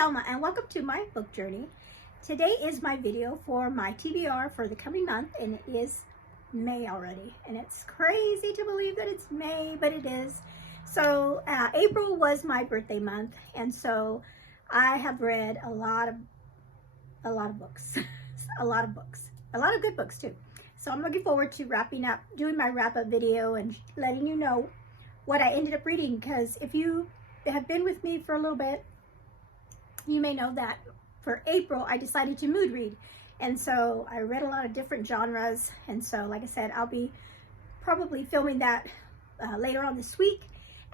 Selma and welcome to my book journey. Today is my video for my TBR for the coming month, and it is May already. And it's crazy to believe that it's May, but it is. So April was my birthday month, and so I have read a lot of books, a lot of good books too. So I'm looking forward to wrapping up, doing my wrap-up video and letting you know what I ended up reading, because if you have been with me for a little bit, you may know that for April I decided to mood read, and so I read a lot of different genres. And so, like I said, I'll be probably filming that later on this week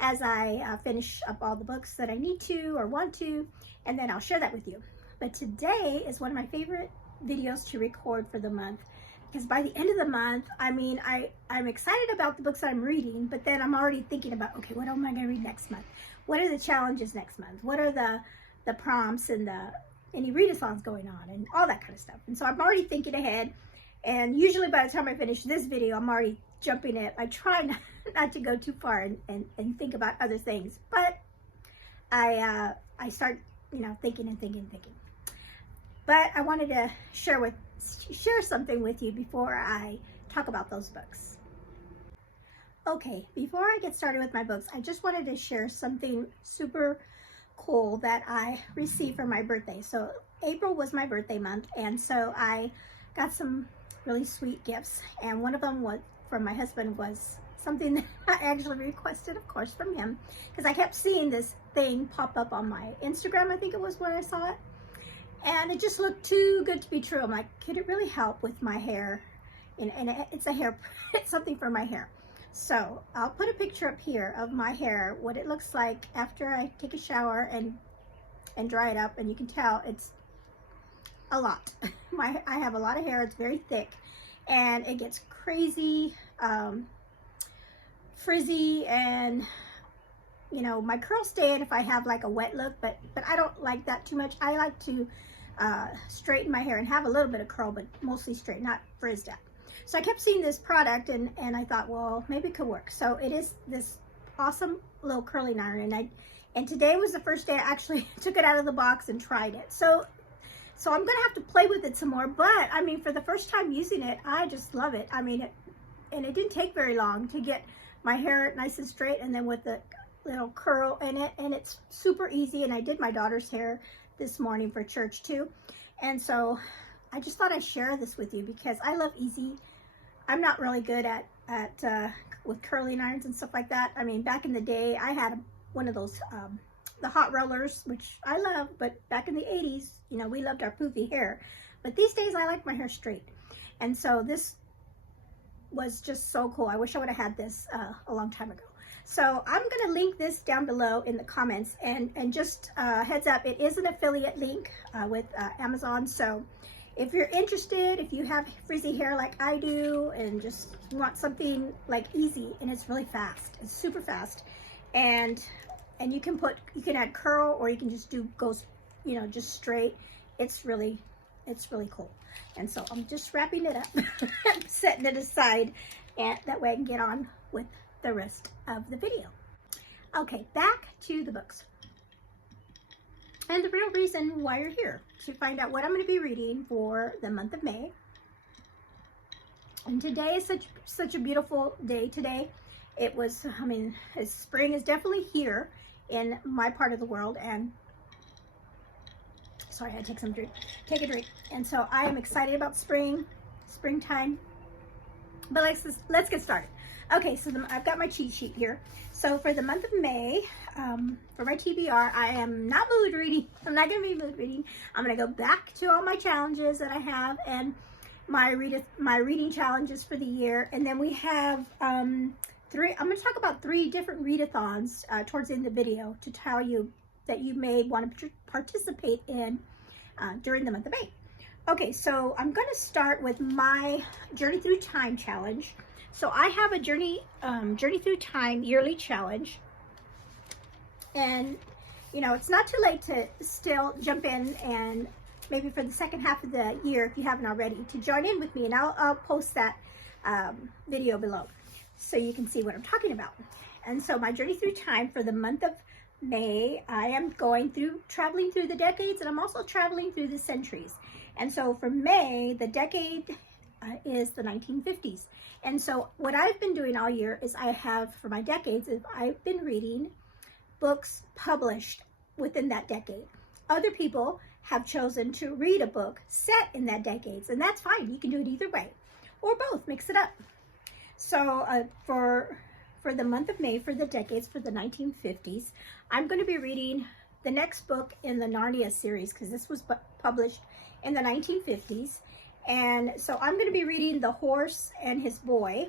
as I finish up all the books that I need to or want to, and then I'll share that with you. But today is one of my favorite videos to record for the month, because by the end of the month, I mean, I'm excited about the books that I'm reading, but then I'm already thinking about, okay, what am I going to read next month? What are the challenges next month? What are the prompts and any readathons going on and all that kind of stuff? And so I'm already thinking ahead, and usually by the time I finish this video, I'm already jumping it. I try not to go too far and think about other things, but I start, thinking. But I wanted to share something with you before I talk about those books. Okay, before I get started with my books, I just wanted to share something super cool that I received for my birthday. So April was my birthday month, and so I got some really sweet gifts, and one of them was from my husband, was something that I actually requested, of course, from him, because I kept seeing this thing pop up on my Instagram, I think it was, where I saw it, and it just looked too good to be true. I'm like, could it really help with my hair? And it's something for my hair. So I'll put a picture up here of my hair, what it looks like after I take a shower and dry it up, and you can tell it's a lot. I have a lot of hair. It's very thick, and it gets crazy frizzy, and my curls stay in if I have like a wet look, but I don't like that too much. I like to straighten my hair and have a little bit of curl, but mostly straight, not frizzed up. So I kept seeing this product, and I thought, well, maybe it could work. So it is this awesome little curling iron, and today was the first day I actually took it out of the box and tried it. So I'm gonna have to play with it some more, but I mean, for the first time using it, I just love it. I mean, it didn't take very long to get my hair nice and straight, and then with the little curl in it, and it's super easy. And I did my daughter's hair this morning for church too, and so I just thought I'd share this with you because I love easy. I'm not really good at with curling irons and stuff like that. I mean, back in the day, I had one of those the hot rollers, which I love, but back in the 80s, we loved our poofy hair. But these days, I like my hair straight, and so this was just so cool. I wish I would have had this a long time ago. So I'm going to link this down below in the comments, and just heads up, it is an affiliate link with Amazon. So if you're interested, if you have frizzy hair like I do and just want something like easy, and it's really fast, it's super fast, and you can add curl, or you can just go just straight. It's really cool. And so I'm just wrapping it up, setting it aside, and that way I can get on with the rest of the video. Okay, back to the books. And the real reason why you're here, to find out what I'm going to be reading for the month of May. And today is such a beautiful day today. It was, I mean, spring is definitely here in my part of the world, and sorry, I take a drink. And so I am excited about springtime. But let's get started. Okay, so I've got my cheat sheet here. So for the month of May, for my TBR, I am not mood reading. I'm not going to be mood reading. I'm going to go back to all my challenges that I have, and my reading challenges for the year. And then we have I'm going to talk about 3 different readathons towards the end of the video to tell you that you may want to participate in during the month of May. Okay, so I'm going to start with my Journey Through Time challenge. So I have a Journey Through Time yearly challenge, and it's not too late to still jump in, and maybe for the second half of the year, if you haven't already, to join in with me, and I'll post that video below so you can see what I'm talking about. And so my Journey Through Time for the month of May, I am traveling through the decades, and I'm also traveling through the centuries. And so for May, the decade is the 1950s. And so what I've been doing all year is for my decades, I've been reading books published within that decade. Other people have chosen to read a book set in that decades, and that's fine. You can do it either way, or both, mix it up. So for the month of May, for the decades, for the 1950s, I'm going to be reading the next book in the Narnia series, because this was published in the 1950s. And so I'm going to be reading The Horse and His Boy.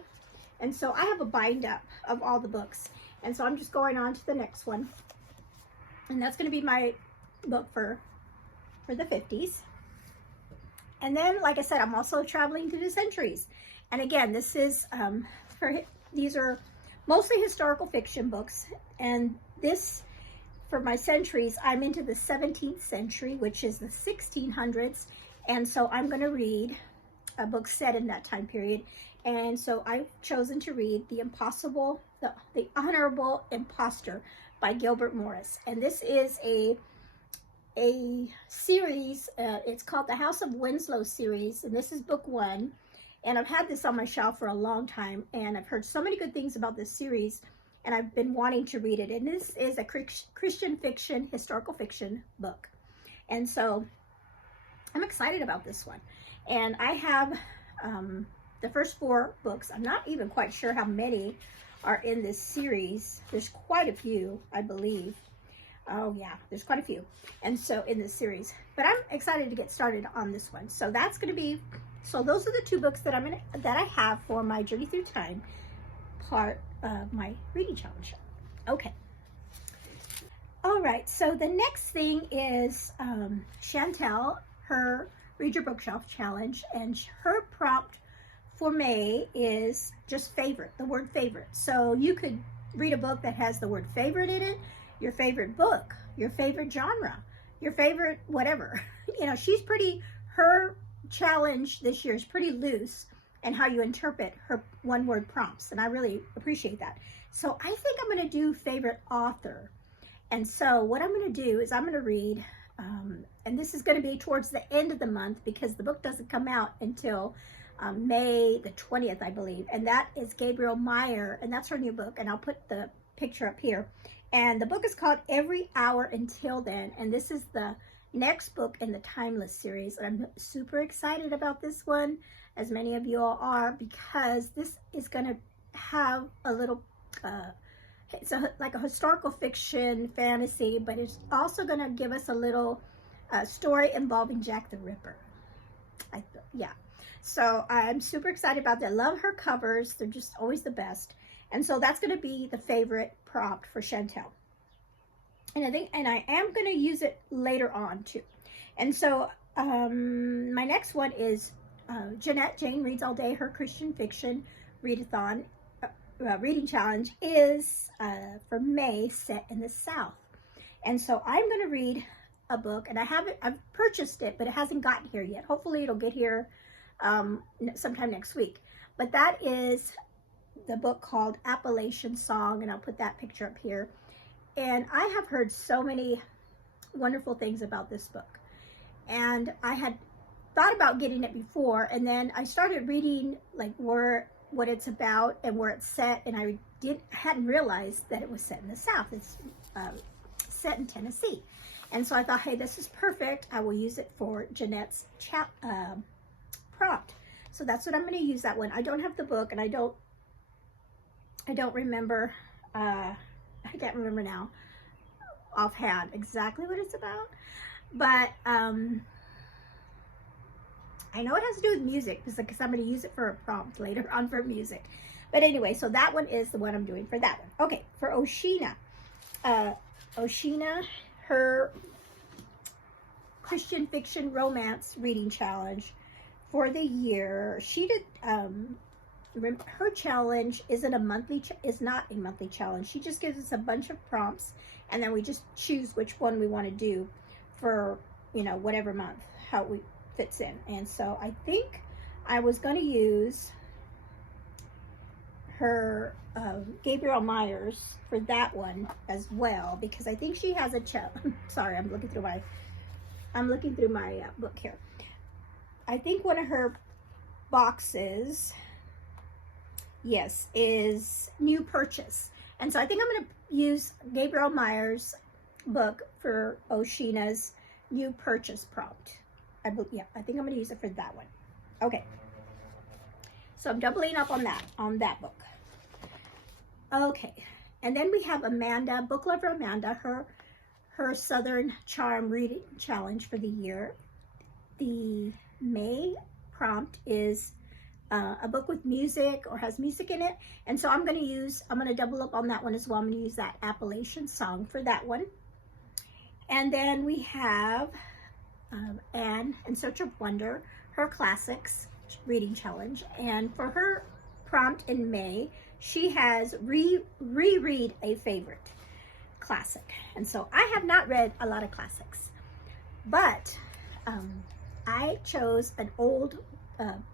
And so I have a bind up of all the books. And so I'm just going on to the next one. And that's going to be my book for the 50s. And then, like I said, I'm also traveling through the centuries. And again, this is, these are mostly historical fiction books. And this, for my centuries, I'm into the 17th century, which is the 1600s. And so I'm going to read a book set in that time period. And so I've chosen to read The Honorable Imposter by Gilbert Morris. And this is a series, it's called the House of Winslow series, and this is book 1. And I've had this on my shelf for a long time, and I've heard so many good things about this series, and I've been wanting to read it. And this is a Christian fiction, historical fiction book. And so I'm excited about this one. And I have the first 4 books. I'm not even quite sure how many are in this series. There's quite a few, I believe. Oh yeah, there's quite a few. And so in this series, but I'm excited to get started on this one. So that's going to be, so those are the 2 books that I have for my Journey Through Time part of my reading challenge. Okay. All right, so the next thing is Chantel, her Read Your Bookshelf challenge, and her prompt for May is just favorite, the word favorite. So you could read a book that has the word favorite in it, your favorite book, your favorite genre, your favorite whatever. You know, her challenge this year is pretty loose in how you interpret her one-word prompts, and I really appreciate that. So I think I'm going to do favorite author. And so what I'm going to do is I'm going to read, and this is going to be towards the end of the month, because the book doesn't come out until May the 20th, I believe. And that is Gabriel Meyer, and that's her new book. And I'll put the picture up here. And the book is called Every Hour Until Then. And this is the next book in the Timeless series. And I'm super excited about this one, as many of you all are, because this is going to have a little, it's like a historical fiction fantasy, but it's also going to give us a little story involving Jack the Ripper. Yeah. So I'm super excited about that. I love her covers. They're just always the best. And so that's going to be the favorite prompt for Chantel. And I am going to use it later on too. And so my next one is Jeanette Jane Reads All Day, her Christian fiction readathon reading challenge is for May, set in the South. And so I'm going to read a book, and I've purchased it, but it hasn't gotten here yet. Hopefully it'll get here sometime next week. But that is the book called Appalachian Song, and I'll put that picture up here. And I have heard so many wonderful things about this book, and I had thought about getting it before, and then I started reading like what it's about and where it's set, and I hadn't realized that it was set in the South. It's set in Tennessee. And so I thought, hey, this is perfect. I will use it for Jeanette's prompt. So that's what I'm going to use that one. I don't have the book, and I don't remember, I can't remember now offhand exactly what it's about, but I know it has to do with music, because I'm going to use it for a prompt later on for music. But anyway, so that one is the one I'm doing for that one. Okay, for Oshina. Oshina, her Christian fiction romance reading challenge for the year. She did, her challenge is not a monthly challenge. She just gives us a bunch of prompts, and then we just choose which one we want to do for, you know, whatever month, how we fits in. And so I think I was going to use her Gabriel Myers for that one as well, because I think she has a sorry, I'm looking through my book here. I think one of her boxes, yes, is new purchase, and so I think I'm going to use Gabriel Myers' book for Oshina's new purchase prompt. I think I'm going to use it for that one. Okay, so I'm doubling up on that book. Okay, and then we have Amanda, book lover Amanda, her Southern Charm reading challenge for the year. The May prompt is a book with music or has music in it, and so I'm going to double up on that one as well. I'm going to use that Appalachian song for that one. And then we have Anne in Search of Wonder, her classics reading challenge, and for her prompt in May, she has reread a favorite classic. And so I have not read a lot of classics, but I chose an old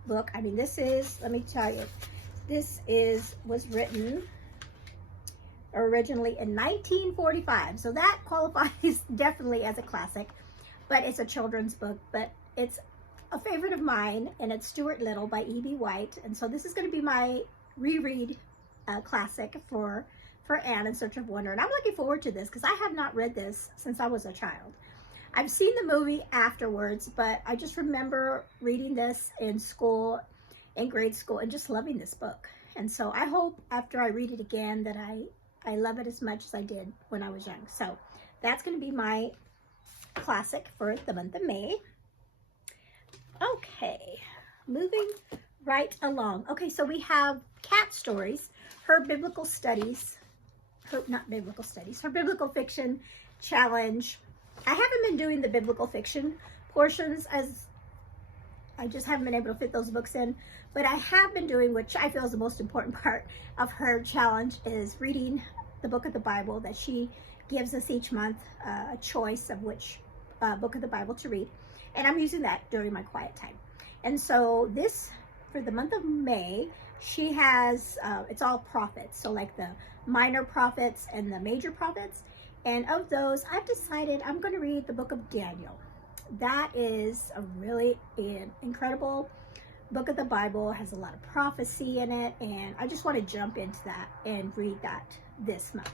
book. I mean, this is, let me tell you, was written originally in 1945, so that qualifies definitely as a classic, but it's a children's book, but it's a favorite of mine, and it's Stuart Little by E.B. White. And so this is going to be my reread classic for Anne in Search of Wonder, and I'm looking forward to this because I have not read this since I was a child. I've seen the movie afterwards, but I just remember reading this in school, in grade school, and just loving this book. And so I hope after I read it again that I love it as much as I did when I was young. So that's going to be my classic for the month of May. Okay, moving right along. Okay, so we have Cat Stories, her biblical studies, her biblical fiction challenge. I haven't been doing the biblical fiction portions, as I just haven't been able to fit those books in, but I have been doing, which I feel is the most important part of her challenge, is reading the book of the Bible that she gives us each month, a choice of which book of the Bible to read. And I'm using that during my quiet time. And so this, for the month of May, she has, it's all prophets. So like the minor prophets and the major prophets. And of those, I've decided I'm going to read the book of Daniel. That is a really incredible book of the Bible. It has a lot of prophecy in it. And I just want to jump into that and read that this month.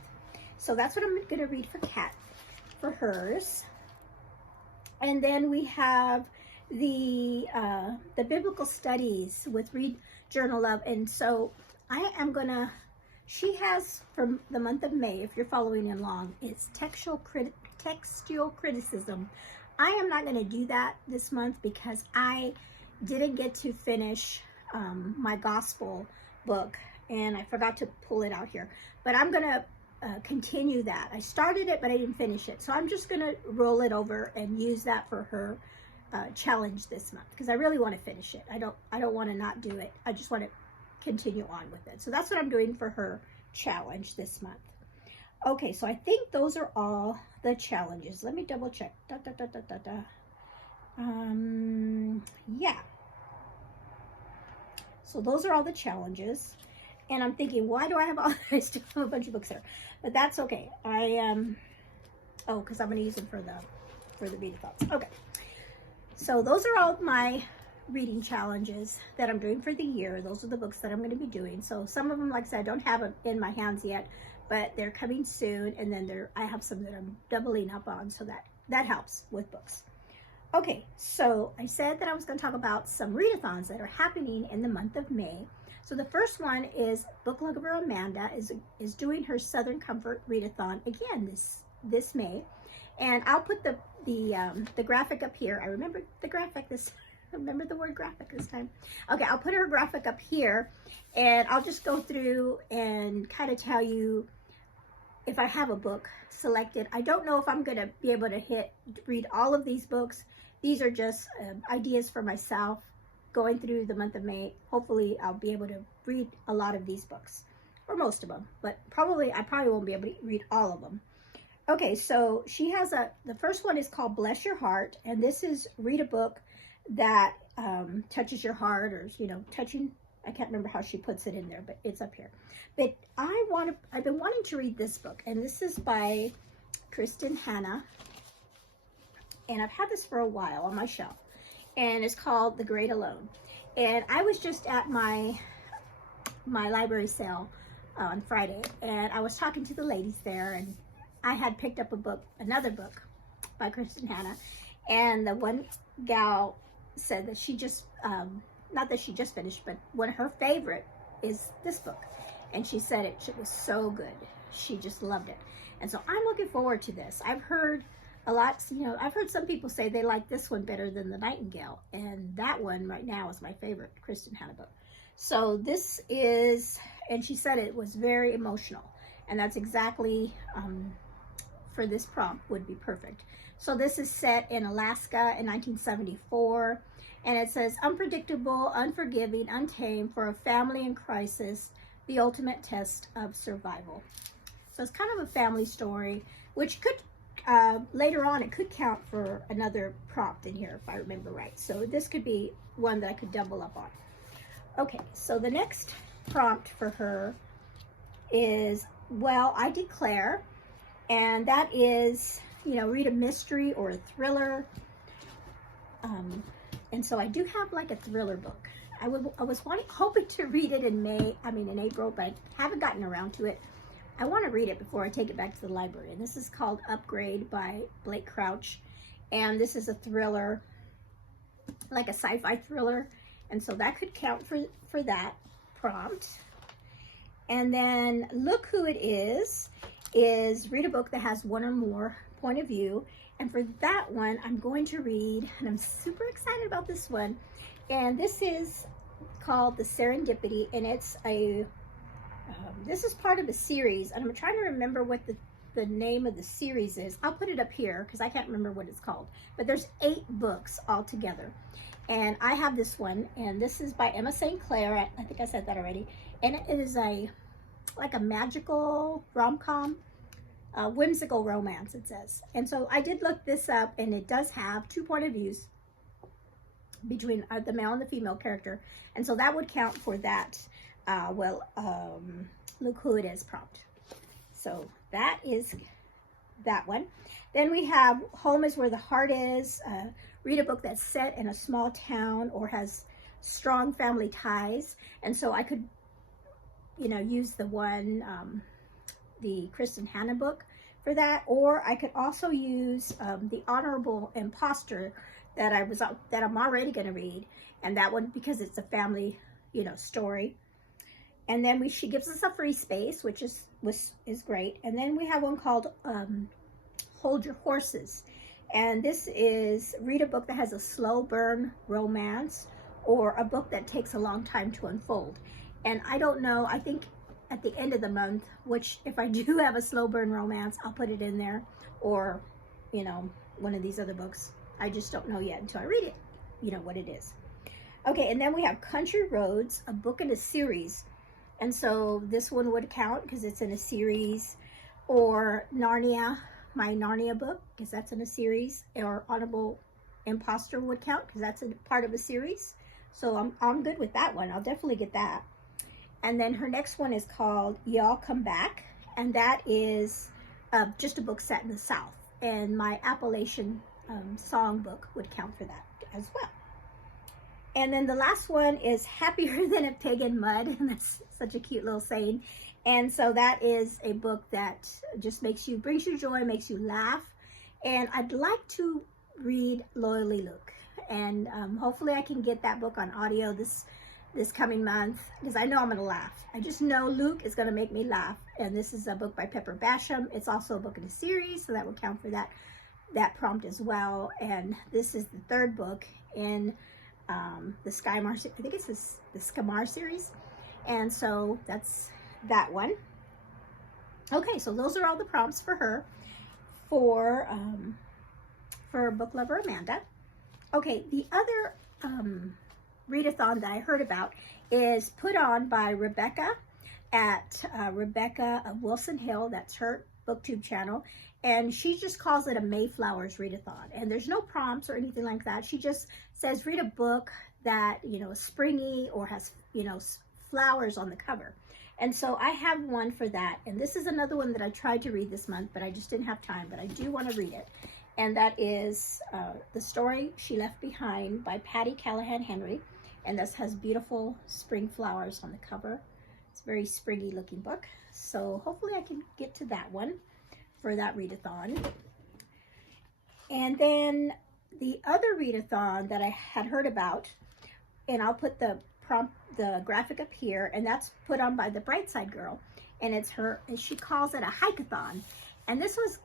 So that's what I'm going to read for Kat, for hers. And then we have the biblical studies with Read Journal of, and so I am gonna, she has from the month of May, if you're following along, it's textual criticism. I am not gonna do that this month because I didn't get to finish my gospel book, and I forgot to pull it out here, but I'm gonna continue that. I started it, but I didn't finish it. So I'm just going to roll it over and use that for her challenge this month, because I really want to finish it. I don't want to not do it. I just want to continue on with it. So that's what I'm doing for her challenge this month. Okay, so I think those are all the challenges. Let me double check. Yeah. So those are all the challenges. And I'm thinking, why do I have all, I still have a bunch of books there, but that's okay. Oh, because I'm going to use them for the readathons. Okay. So those are all my reading challenges that I'm doing for the year. Those are the books that I'm going to be doing. So some of them, like I said, I don't have them in my hands yet, but they're coming soon. And then I have some that I'm doubling up on, so that helps with books. Okay. So I said that I was going to talk about some readathons that are happening in the month of May. So the first one is book lover Amanda is doing her Southern Comfort Readathon again this May, and I'll put the graphic up here. I remember the graphic this. I remember the word graphic this time. Okay, I'll put her graphic up here, and I'll just go through and kind of tell you if I have a book selected. I don't know if I'm going to be able to read all of these books. These are just ideas for myself. Going through the month of May, hopefully I'll be able to read a lot of these books, or most of them, but I probably won't be able to read all of them. Okay, so she has the first one is called Bless Your Heart, and this is read a book that touches your heart, or touching I can't remember how she puts it in there, but it's up here. But I've been wanting to read this book, and this is by Kristen Hanna. And I've had this for a while on my shelf, and it's called The Great Alone. And I was just at my library sale on Friday, and I was talking to the ladies there, and I had picked up another book by Kristen Hanna, and the one gal said that she just, not that she just finished, but one of her favorite is this book, and she said it was so good. She just loved it. And so I'm looking forward to this. I've heard a lot, I've heard some people say they like this one better than The Nightingale, and that one right now is my favorite Kristen Hanna book. So this is, and she said it was very emotional, and that's exactly for this prompt would be perfect. So this is set in Alaska in 1974, and it says, unpredictable, unforgiving, untamed, for a family in crisis, the ultimate test of survival. So it's kind of a family story, which could, later on, it could count for another prompt in here, if I remember right. So this could be one that I could double up on. Okay, so the next prompt for her is, well, I declare, and that is, read a mystery or a thriller. And so I do have like a thriller book. I was hoping to read it in April, but I haven't gotten around to it. I want to read it before I take it back to the library. And this is called Upgrade by Blake Crouch. And this is a thriller, like a sci-fi thriller. And so that could count for that prompt. And then Look Who It Is read a book that has one or more point of view. And for that one, I'm going to read, and I'm super excited about this one. And this is called The Serendipity, and it's this is part of a series, and I'm trying to remember what the name of the series is. I'll put it up here because I can't remember what it's called. But there's 8 books altogether. And I have this one, and this is by Emma St. Clair. I think I said that already. And it is like a magical rom-com, whimsical romance, it says. And so I did look this up, and it does have 2 point of views between the male and the female character. And so that would count for that, Look Who It Is prompt. So that is that one. Then we have Home is Where the Heart Is. Read a book that's set in a small town or has strong family ties. And so I could, use the one, the Kristen Hanna book for that. Or I could also use The Honorable Imposter that I'm already going to read. And that one, because it's a family, story. And then she gives us a free space, which is great. And then we have one called Hold Your Horses. And this is read a book that has a slow burn romance or a book that takes a long time to unfold. And I don't know, I think at the end of the month, which if I do have a slow burn romance, I'll put it in there, or, one of these other books. I just don't know yet until I read it, what it is. Okay, and then we have Country Roads, a book in a series. And so this one would count because it's in a series, or Narnia, my Narnia book, because that's in a series, or Honorable Imposter would count because that's a part of a series. So I'm good with that one. I'll definitely get that. And then her next one is called Y'all Come Back, and that is just a book set in the South. And my Appalachian song book would count for that as well. And then the last one is Happier Than a Pig in Mud, and that's such a cute little saying. And so that is a book that just brings you joy, makes you laugh. And I'd like to read Loyally Luke, and hopefully I can get that book on audio this coming month, because I know I'm gonna laugh. I just know Luke is gonna make me laugh. And this is a book by Pepper Basham. It's also a book in a series, so that will count for that prompt as well. And this is the 3rd book in the Skymar, I think it's the Skymar series. And so that's that one. Okay, so those are all the prompts for her for Book Lover Amanda. Okay, the other readathon that I heard about is put on by Rebecca at Rebecca of Wilson Hill. That's her BookTube channel. And she just calls it a May Flowers Readathon. And there's no prompts or anything like that. She just says, read a book that, you know, is springy or has, you know, flowers on the cover. And so I have one for that. And this is another one that I tried to read this month, but I just didn't have time, but I do want to read it. And that is The Story She Left Behind by Patty Callahan Henry. And this has beautiful spring flowers on the cover. It's a very springy looking book. So hopefully I can get to that one for that readathon. And then the other readathon that I had heard about, and I'll put the graphic up here, and that's put on by the Brightside Girl, and it's her, and she calls it a Hikeathon. And this was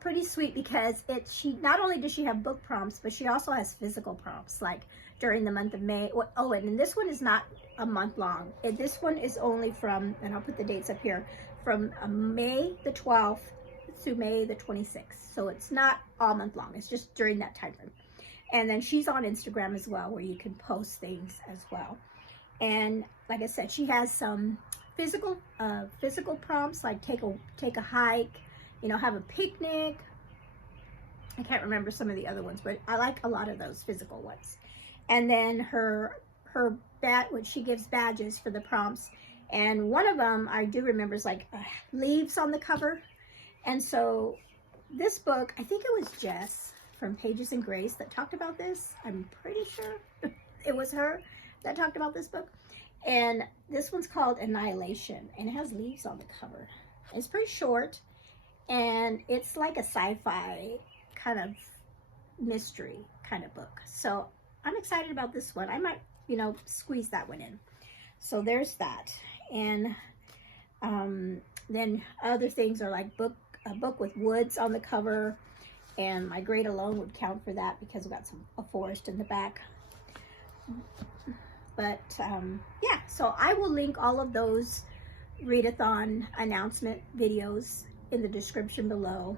pretty sweet because she not only does she have book prompts, but she also has physical prompts, like during the month of May. Oh, and this one is not a month long. And this one is only from, and I'll put the dates up here, from May the 12th through May the 26th. So it's not all month long. It's just during that time frame. And then she's on Instagram as well, where you can post things as well. And like I said, she has some physical prompts, like take a hike, you know, have a picnic. I can't remember some of the other ones, but I like a lot of those physical ones. And then when she gives badges for the prompts, and one of them I do remember is like leaves on the cover. And so this book, I think it was Jess from Pages and Grace that talked about this. I'm pretty sure it was her that talked about this book. And this one's called Annihilation, and it has leaves on the cover. It's pretty short, and it's like a sci-fi kind of mystery kind of book. So I'm excited about this one. I might, you know, squeeze that one in. So there's that. And then other things are like a book with woods on the cover, and My Grade Alone would count for that because we've got a forest in the back. But yeah, so I will link all of those readathon announcement videos in the description below.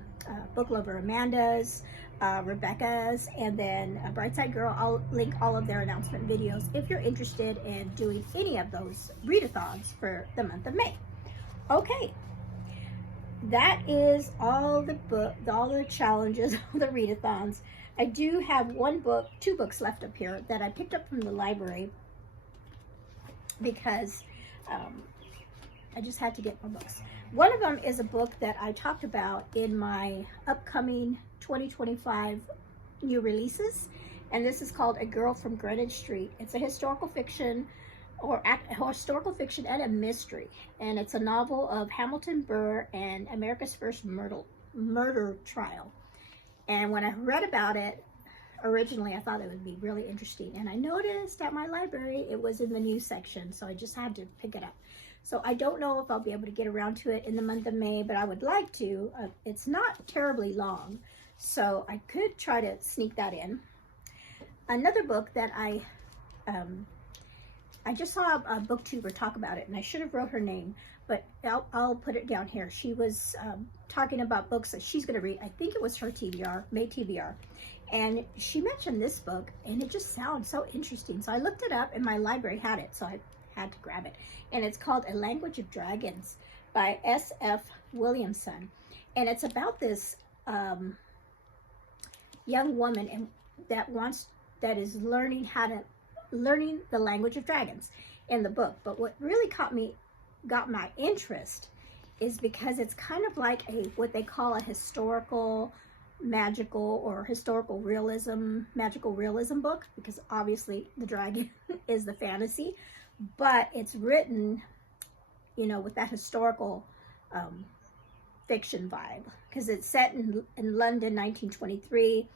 Book Lover Amanda's, Rebecca's, and then Brightside Girl. I'll link all of their announcement videos if you're interested in doing any of those readathons for the month of May. Okay, that is all the challenges of the readathons. I do have two books left up here that I picked up from the library because I just had to get more books. One of them is a book that I talked about in my upcoming 2025 new releases, and this is called A Girl from Greenwich Street. It's a historical fiction and a mystery, and it's a novel of Hamilton Burr and America's first murder trial. And when I read about it originally, I thought it would be really interesting, and I noticed at my library it was in the news section, so I just had to pick it up. So I don't know if I'll be able to get around to it in the month of May, but I would like to. It's not terribly long, so I could try to sneak that in. Another book that I just saw a booktuber talk about it, and I should have wrote her name, but I'll put it down here. She was talking about books that she's going to read. I think it was her TBR, May TBR. And she mentioned this book, and it just sounds so interesting. So I looked it up, and my library had it, so I had to grab it. And it's called A Language of Dragons by S.F. Williamson. And it's about this young woman that is learning the language of dragons in the book. But what really got my interest is because it's kind of like what they call a historical magical realism book, because obviously the dragon is the fantasy, but it's written, you know, with that historical fiction vibe, because it's set in London 1923,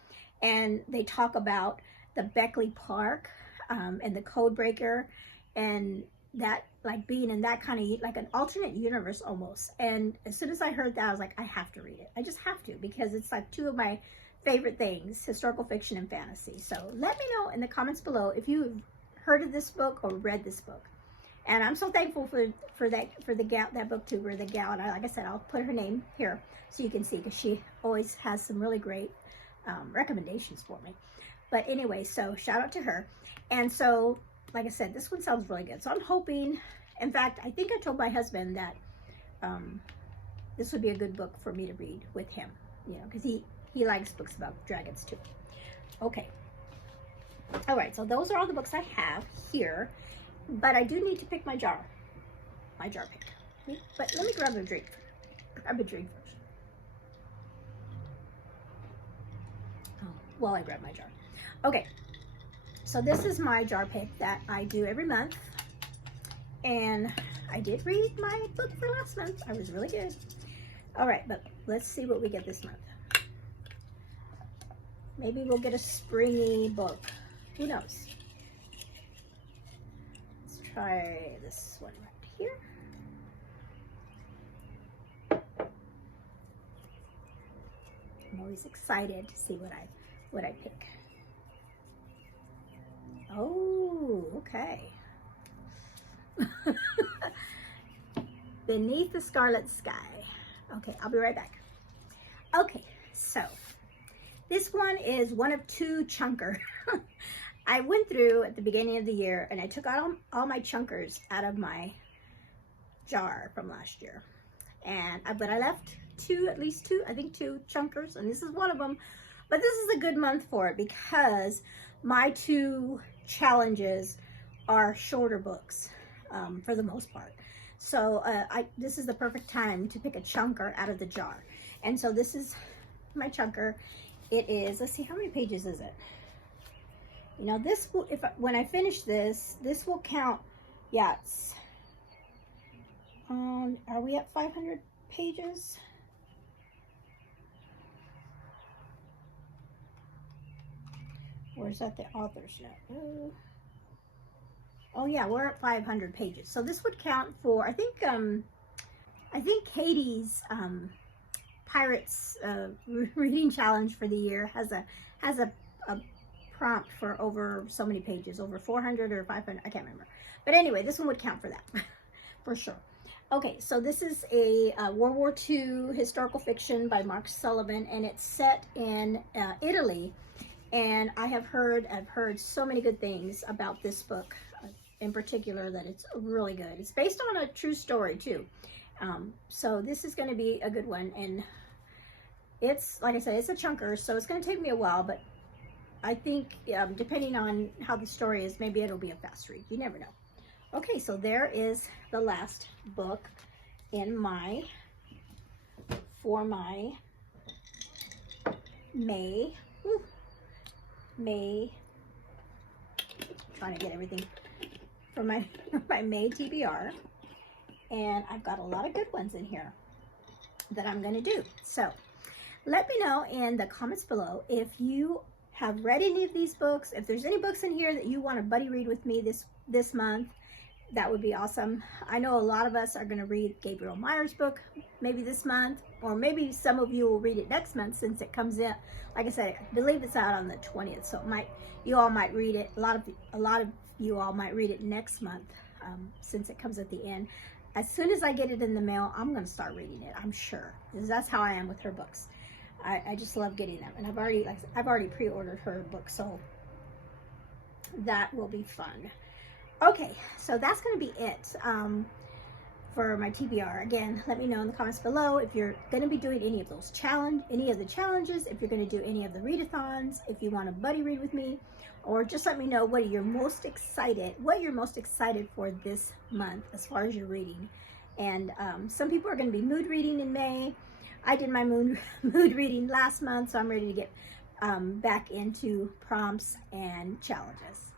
and they talk about the Beckley Park and the Codebreaker, and that, like, being in that kind of like an alternate universe almost. And as soon as I heard that, I was like, I have to read it. I just have to, because it's like two of my favorite things, historical fiction and fantasy. So let me know in the comments below if you've heard of this book or read this book. And I'm so thankful for the gal, that booktuber, the gal, and like I said, I'll put her name here so you can see, because she always has some really great recommendations for me. But anyway, so shout out to her. And so, like I said, this one sounds really good. So I'm hoping, in fact, I think I told my husband that this would be a good book for me to read with him, you know, because he likes books about dragons too. Okay. All right, so those are all the books I have here, but I do need to pick my jar pick. But let me grab a drink first. Oh, while I grab my jar. Okay, so this is my jar pick that I do every month, and I did read my book for last month. I was really good. All right, but let's see what we get this month. Maybe we'll get a springy book. Who knows? Let's try this one right here. I'm always excited to see what I pick. Oh, okay. Beneath the Scarlet Sky. Okay, I'll be right back. Okay, so this one is one of two chunker. I went through at the beginning of the year and I took out all my chunkers out of my jar from last year. But I left at least two, I think two chunkers, and this is one of them. But this is a good month for it because my two challenges are shorter books for the most part. So this is the perfect time to pick a chunker out of the jar. And so this is my chunker. It is, let's see, how many pages is it? You know, this will, when I finish this will count. Yeah, it's, are we at 500 pages? Or is that the author's note? Oh yeah, we're at 500 pages. So this would count for, I think Katie's Pirates reading challenge for the year has a prompt for over so many pages, over 400 or 500, I can't remember. But anyway, this one would count for that, for sure. Okay, so this is a World War II historical fiction by Mark Sullivan, and it's set in Italy. And I've heard so many good things about this book, in particular, that it's really good. It's based on a true story too. So this is going to be a good one, and it's, like I said, it's a chunker, so it's going to take me a while, but I think depending on how the story is, maybe it'll be a fast read. You never know. Okay, so there is the last book in for my May. Trying to get everything for my May TBR, and I've got a lot of good ones in here that I'm going to do. So let me know in the comments below if you have read any of these books. If there's any books in here that you want to buddy read with me this month, that would be awesome. I know a lot of us are going to read Gabriel Meyer's book maybe this month, or maybe some of you will read it next month since it comes in. Like I said, I believe it's out on the 20th, so you all might read it. A lot of you all might read it next month since it comes at the end. As soon as I get it in the mail, I'm going to start reading it, I'm sure, because that's how I am with her books. I just love getting them, and I've already pre-ordered her book, so that will be fun. Okay, so that's going to be it for my TBR. Again, let me know in the comments below if you're going to be doing any of those any of the challenges, if you're going to do any of the readathons, if you want to buddy read with me, or just let me know what you're most excited for this month as far as your reading. And some people are going to be mood reading in May. I did my mood reading last month, so I'm ready to get back into prompts and challenges.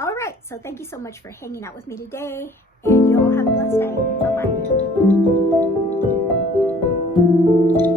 All right, so thank you so much for hanging out with me today, and you all have a blessed day. Bye-bye.